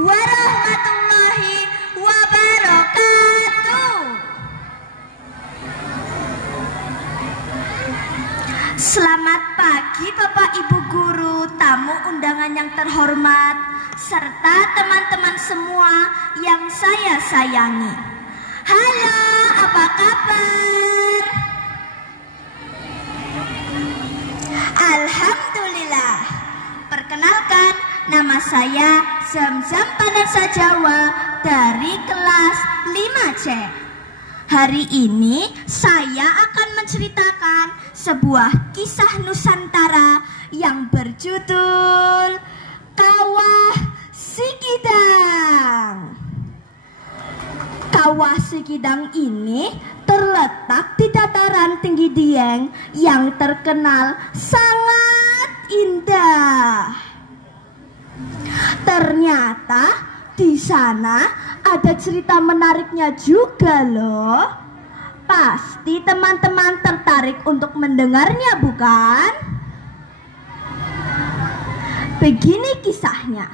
warahmatullahi wabarakatuh. Selamat pagi Bapak Ibu Guru, tamu undangan yang terhormat, serta teman-teman semua yang saya sayangi. Halo, apa kabar? Alhamdulillah. Perkenalkan, nama saya Zamzam Panasa Jawa dari kelas 5C. Hari ini saya akan menceritakan sebuah kisah Nusantara yang berjudul Kawah Sikidang. Kawah Sikidang ini terletak di dataran tinggi Dieng yang terkenal sangat indah. Ternyata di sana ada cerita menariknya juga loh. Pasti teman-teman tertarik untuk mendengarnya, bukan? Begini kisahnya.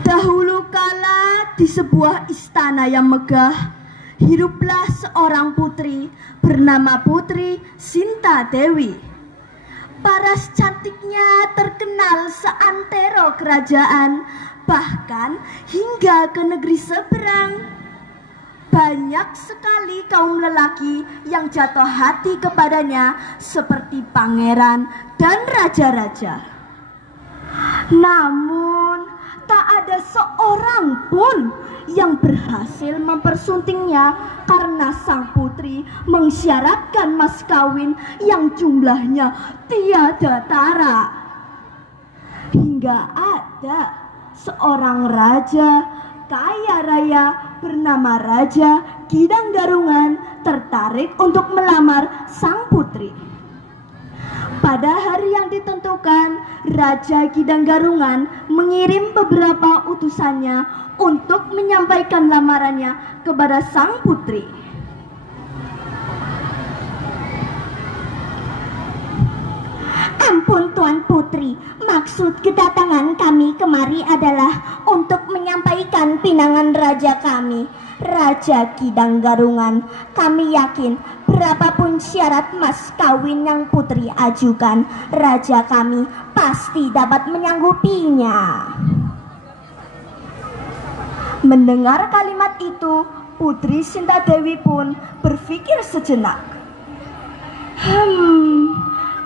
Dahulu kala di sebuah istana yang megah, hiduplah seorang putri bernama Putri Sinta Dewi. Paras cantiknya terkenal seantero kerajaan, bahkan hingga ke negeri seberang. Banyak sekali kaum lelaki yang jatuh hati kepadanya seperti pangeran dan raja-raja. Namun tak ada seorang pun yang berhasil mempersuntingnya karena sang putri mengisyaratkan mas kawin yang jumlahnya tiada tara. Hingga ada seorang raja kaya raya bernama Raja Kidang Garungan tertarik untuk melamar sang putri. Pada hari yang ditentukan, Raja Kidang Garungan mengirim beberapa utusannya untuk menyampaikan lamarannya kepada sang putri. Ampun Tuan Putri, maksud kedatangan kami kemari adalah untuk menyampaikan pinangan raja kami, Raja Kidang Garungan. Kami yakin berapapun syarat mas kawin yang putri ajukan, raja kami pasti dapat menyanggupinya. Mendengar kalimat itu, Putri Sinta Dewi pun berpikir sejenak.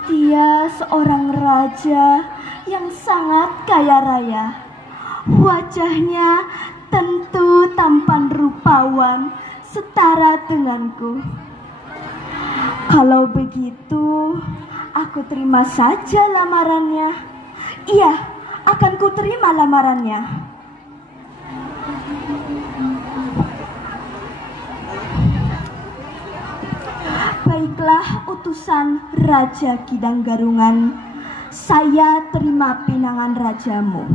Dia seorang raja yang sangat kaya raya. Wajahnya tentu tampan rupawan setara denganku. Kalau begitu, aku terima saja lamarannya. Iya, akan kuterima lamarannya. Baiklah utusan Raja Kidang Garungan, saya terima pinangan rajamu.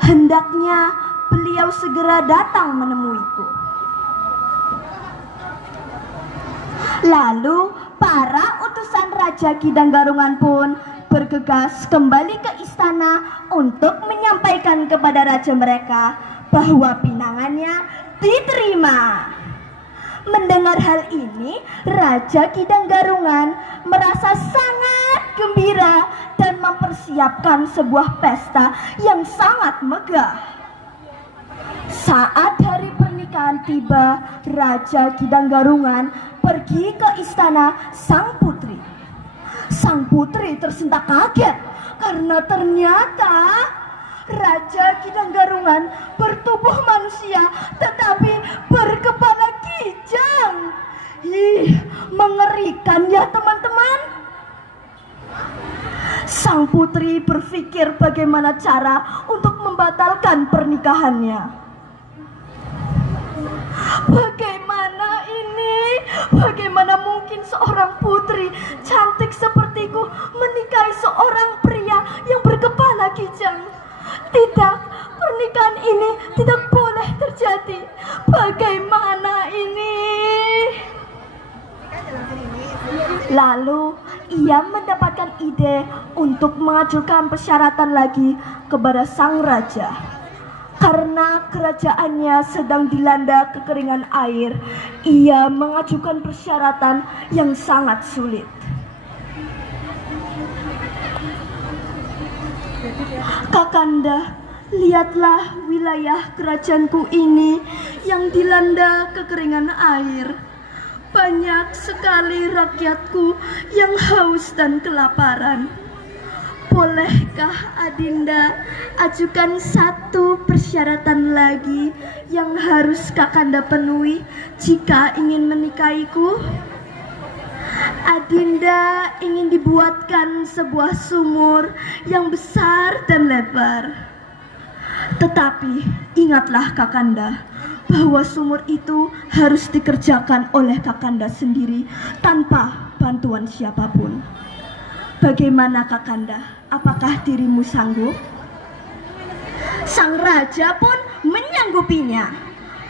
Hendaknya beliau segera datang menemuiku. Lalu para utusan Raja Kidang Garungan pun bergegas kembali ke istana untuk menyampaikan kepada raja mereka bahwa pinangannya diterima. Mendengar hal ini, Raja Kidang Garungan merasa sangat gembira dan mempersiapkan sebuah pesta yang sangat megah. Saat hari pernikahan tiba, Raja Kidang Garungan pergi ke istana sang putri. Sang putri tersentak kaget karena ternyata Raja Kidang Garungan bertubuh manusia tetapi berkepala kijang. Mengerikan ya teman-teman. Sang putri berpikir bagaimana cara untuk membatalkan pernikahannya. Bagaimana ini? Bagaimana mungkin seorang putri cantik sepertiku menikahi seorang pria yang berkepala kijang? Tidak, pernikahan ini tidak boleh terjadi. Bagaimana ini? Lalu ia mendapatkan ide untuk mengajukan persyaratan lagi kepada sang raja. Karena kerajaannya sedang dilanda kekeringan air, ia mengajukan persyaratan yang sangat sulit. Kakanda, lihatlah wilayah kerajaanku ini yang dilanda kekeringan air. Banyak sekali rakyatku yang haus dan kelaparan. Bolehkah Adinda ajukan satu persyaratan lagi yang harus Kakanda penuhi jika ingin menikahiku? Adinda ingin dibuatkan sebuah sumur yang besar dan lebar. Tetapi ingatlah Kakanda, bahwa sumur itu harus dikerjakan oleh Kakanda sendiri tanpa bantuan siapapun. Bagaimana Kakanda? Apakah dirimu sanggup? Sang raja pun menyanggupinya.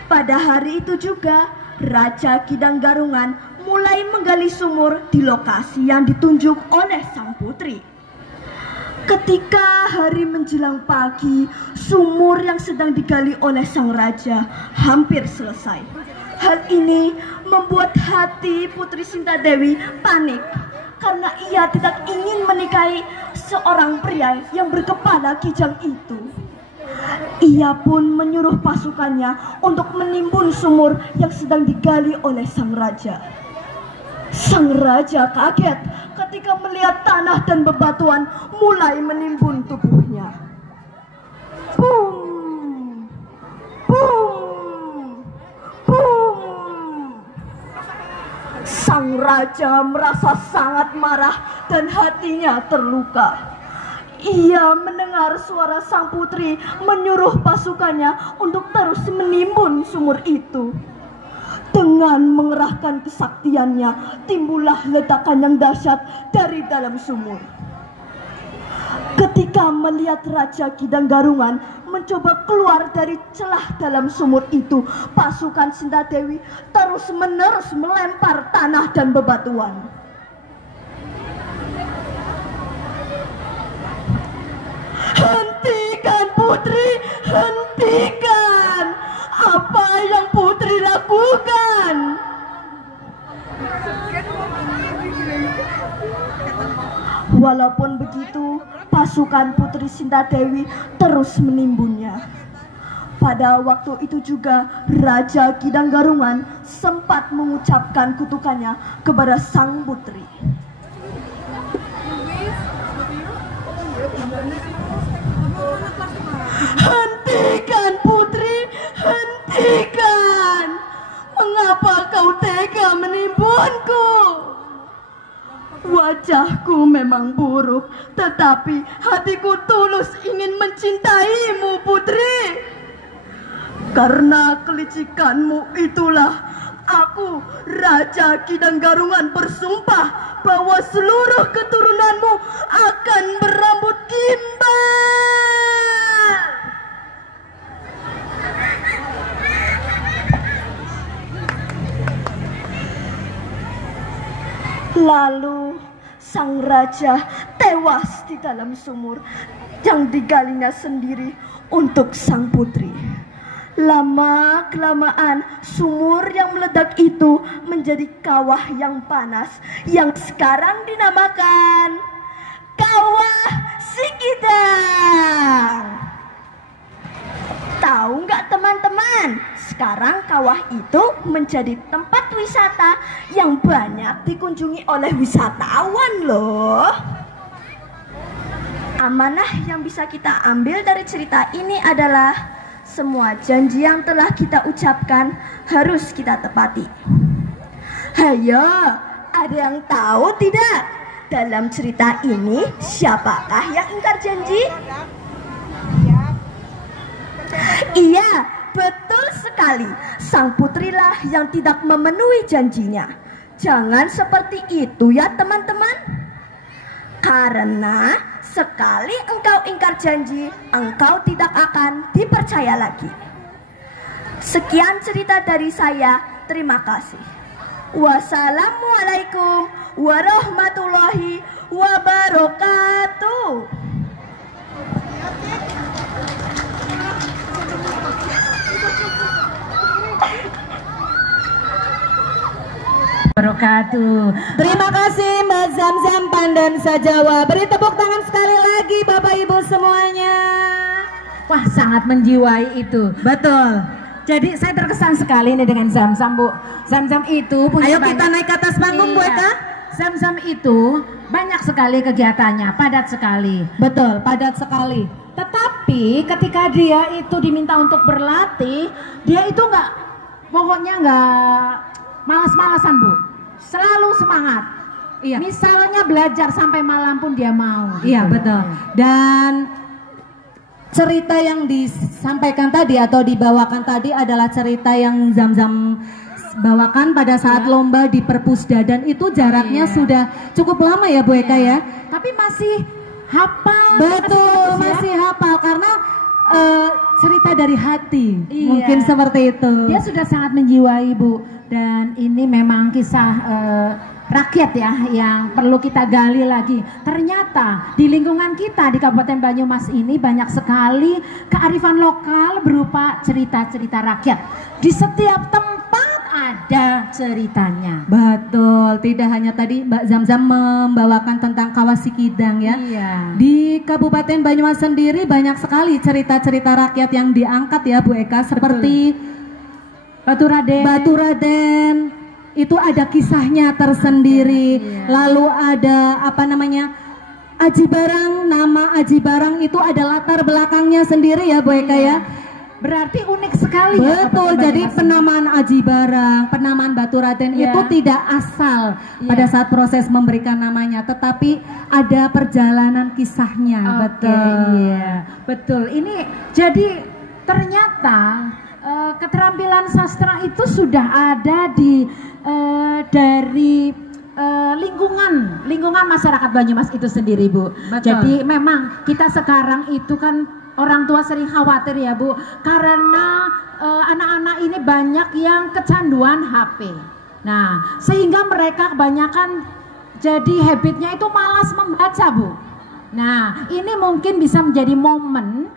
Pada hari itu juga Raja Kidang Garungan mulai menggali sumur di lokasi yang ditunjuk oleh sang putri. Ketika hari menjelang pagi, sumur yang sedang digali oleh sang raja hampir selesai. Hal ini membuat hati Putri Sintadewi panik karena ia tidak ingin menikahi seorang pria yang berkepala kijang itu. Ia pun menyuruh pasukannya untuk menimbun sumur yang sedang digali oleh sang raja. Sang raja kaget ketika melihat tanah dan bebatuan mulai menimbun tubuhnya. Boom, boom, boom. Sang raja merasa sangat marah dan hatinya terluka. Ia mendengar suara sang putri menyuruh pasukannya untuk terus menimbun sumur itu. Dengan mengerahkan kesaktiannya, timbullah ledakan yang dahsyat dari dalam sumur. Ketika melihat Raja Kidang Garungan mencoba keluar dari celah dalam sumur itu, pasukan Sintadewi terus-menerus melempar tanah dan bebatuan. Hentikan putri, hentikan! Apa yang putri lakukan? Walaupun begitu, pasukan Putri Sintadewi terus menimbunnya. Pada waktu itu juga Raja Kidang Garungan sempat mengucapkan kutukannya kepada sang putri. Hentikan putri, hentikan! Mengapa kau tega menimbunku? Wajahku memang buruk, tetapi hatiku tulus ingin mencintaimu, putri. Karena kelicikanmu itulah aku, Raja Kidang Garungan, bersumpah bahwa seluruh keturunanmu akan berambut gimbal. Lalu sang raja tewas di dalam sumur yang digalinya sendiri untuk sang putri. Lama-kelamaan sumur yang meledak itu menjadi kawah yang panas yang sekarang dinamakan Kawah Sikidang. Tahu nggak teman-teman? Sekarang kawah itu menjadi tempat wisata yang banyak dikunjungi oleh wisatawan loh. Amanah yang bisa kita ambil dari cerita ini adalah semua janji yang telah kita ucapkan harus kita tepati. Hayo, ada yang tahu tidak? Dalam cerita ini siapakah yang ingkar janji? Iya, betul sekali. Sang putrilah yang tidak memenuhi janjinya. Jangan seperti itu ya teman-teman. Karena sekali engkau ingkar janji, engkau tidak akan dipercaya lagi. Sekian cerita dari saya. Terima kasih. Wassalamualaikum warahmatullahi wabarakatuh. wabarakatuh. Terima kasih Mbak Zamzam Pandan Sajawa. Beri tepuk tangan sekali lagi Bapak Ibu semuanya. Wah, sangat menjiwai itu. Betul. Jadi saya terkesan sekali nih dengan Zamzam, Bu. Zamzam itu punya Ayo kita naik ke atas panggung, Bu Eka. Zamzam itu banyak sekali kegiatannya, padat sekali. Betul, padat sekali. Tetapi ketika dia itu diminta untuk berlatih, dia itu pokoknya nggak malas-malasan, Bu. Selalu semangat. Iya. Misalnya belajar sampai malam pun dia mau. Iya, gitu. betul. Dan cerita yang disampaikan tadi atau dibawakan tadi adalah cerita yang Zamzam bawakan pada saat lomba di Perpusda, dan itu jaraknya sudah cukup lama ya Bu Eka ya. Tapi masih hafal. Betul, masih hafal karena cerita dari hati. Mungkin seperti itu. Dia sudah sangat menjiwai, Bu. Dan ini memang kisah rakyat ya yang perlu kita gali lagi. Ternyata di lingkungan kita di Kabupaten Banyumas ini banyak sekali kearifan lokal berupa cerita-cerita rakyat. Di setiap tempat ada ceritanya. Betul, tidak hanya tadi Mbak Zamzam membawakan tentang Kawasikidang ya. Iya. Di Kabupaten Banyumas sendiri banyak sekali cerita-cerita rakyat yang diangkat ya Bu Eka, seperti Batu Raden. Itu ada kisahnya tersendiri. Lalu ada apa namanya, Aji Barang. Nama Aji Barang itu ada latar belakangnya sendiri ya Bu Eka ya. Berarti unik sekali. Betul, jadi penamaan Aji Barang, penamaan Batu Raden itu tidak asal pada saat proses memberikan namanya, tetapi ada perjalanan kisahnya. Betul. Ini jadi ternyata keterampilan sastra itu sudah ada dari lingkungan masyarakat Banyumas itu sendiri, Bu. Betul. Jadi memang kita sekarang itu kan orang tua sering khawatir ya, Bu, karena anak-anak ini banyak yang kecanduan HP. Nah, sehingga mereka kebanyakan jadi habitnya itu malas membaca, Bu. Nah, ini mungkin bisa menjadi momen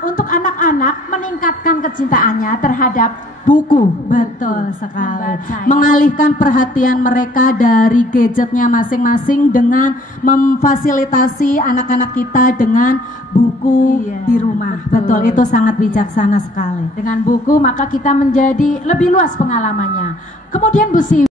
untuk anak-anak meningkatkan kecintaannya terhadap buku. Betul sekali. Membaca, ya. Mengalihkan perhatian mereka dari gadgetnya masing-masing dengan memfasilitasi anak-anak kita dengan buku di rumah. Betul, itu sangat bijaksana sekali. Dengan buku maka kita menjadi lebih luas pengalamannya. Kemudian Bu Siwi,